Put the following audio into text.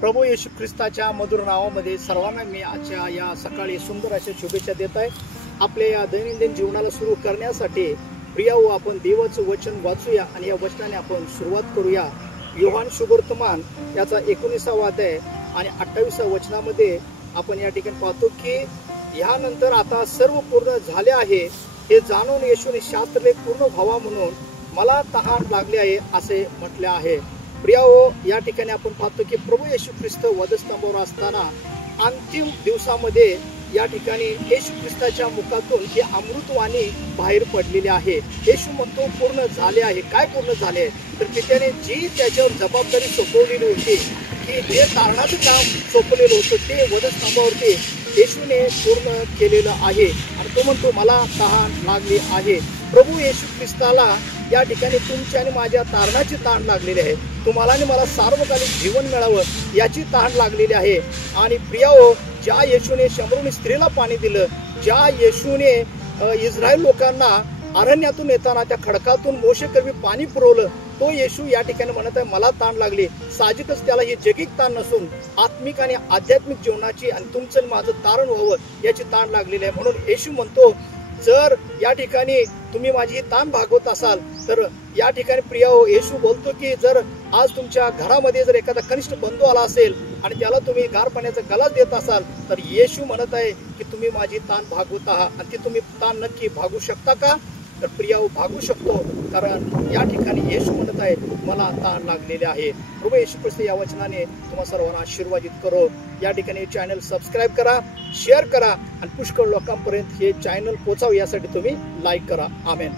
प्रभू येशू ख्रिस्ताच्या मधुर नावामध्ये सर्वांना मी आजच्या या सकाळी सुंदर अशा शुभेच्छा देत आहे। आपल्या या दैनंदिन जीवनाला सुरू करण्यासाठी प्रियाओ आपण देवाचं वचन वाचूया आणि या वचनाने आपण सुरुवात करूया। योहान शुभवर्तमान याचा 19वा अध्याय आणि 28व्या वचनामध्ये आपण या ठिकाणी पाहतो की यानंतर आता सर्व पूर्ण झाले आहे हे जाणून येशूने शास्त्रलेख पूर्ण व्हावा म्हणून मला तहान लागली आहे असे म्हटले आहे। प्रियाओ या ठिकाणी आपण पाहतो की प्रभू येशू ख्रिस्त वधस्तंभावर असताना अंतिम दिवसामध्ये या ठिकाणी येशू ख्रिस्ताच्या मुखातून ही अमृतवाणी बाहेर पडलेली आहे। येशू म्हणतो पूर्ण झाले आहे। काय पूर्ण झाले तर पित्याने जी त्याच्यावर जबाबदारी सोपवलेली होती की जे तारणाचं काम सोपवलेलं होतं ते वधस्तंभावरती येशूने पूर्ण केलेलं आहे आणि तो म्हणतो मला तहान लागली आहे। प्रभू येशू ख्रिस्ताला या ठिकाणी तुमच्या आणि माझ्या तारणाची ताण लागलेली आहे। तुम्हाला आणि मला सार्वकालिक जीवन मिळावं याची ताण लागलेली आहे। आणि प्रियाओ ज्या येशूने शंभरुनी स्त्रीला पाणी दिलं, ज्या येशूने इस्रायल लोकांना अरण्यातून येताना त्या खडकातून मोशेकरवी पाणी पुरवलं, तो येशू या ठिकाणी म्हणत आहे मला ताण लागली। साहजिकच त्याला ही जगिक ताण नसून आत्मिक आणि आध्यात्मिक जीवनाची आणि तुमचं माझं तारण व्हावं याची ताण लागलेली आहे। म्हणून येशू म्हणतो जर या ठिकाणी तुम्ही माझी ही ताण भागवत असाल तर या ठिकाणी प्रियाओ येशू बोलतो की जर आज तुमच्या घरामध्ये जर एखादा कनिष्ठ बंधू आला असेल आणि त्याला तुम्ही गार पाण्याचा गलास देत असाल तर येशू म्हणत आहे की तुम्ही माझी ताण भागवत आहात आणि ती तुम्ही ताण नक्की भागू शकता का तर प्रियाओ भागू शकतो, कारण या ठिकाणी येशू म्हणत आहे मला ताण लागलेले आहे। प्रभू येशू ख्रिस्त या वचनाने तुम्हा सर्वांना आशीर्वादित करो। या ठिकाणी चॅनल सबस्क्राईब करा, शेअर करा आणि पुष्कळ लोकांपर्यंत हे चॅनल पोहोचावं यासाठी तुम्ही लाईक करा। आमेन।